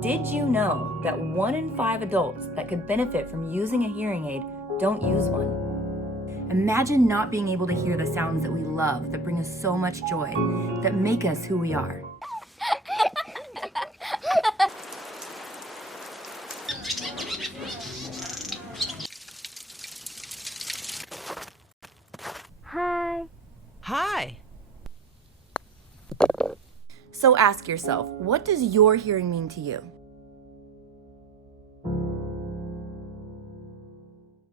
Did you know that 1 in 5 adults that could benefit from using a hearing aid don't use one? Imagine not being able to hear the sounds that we love, that bring us so much joy, that make us who we are. Hi. Hi. So ask yourself, what does your hearing mean to you?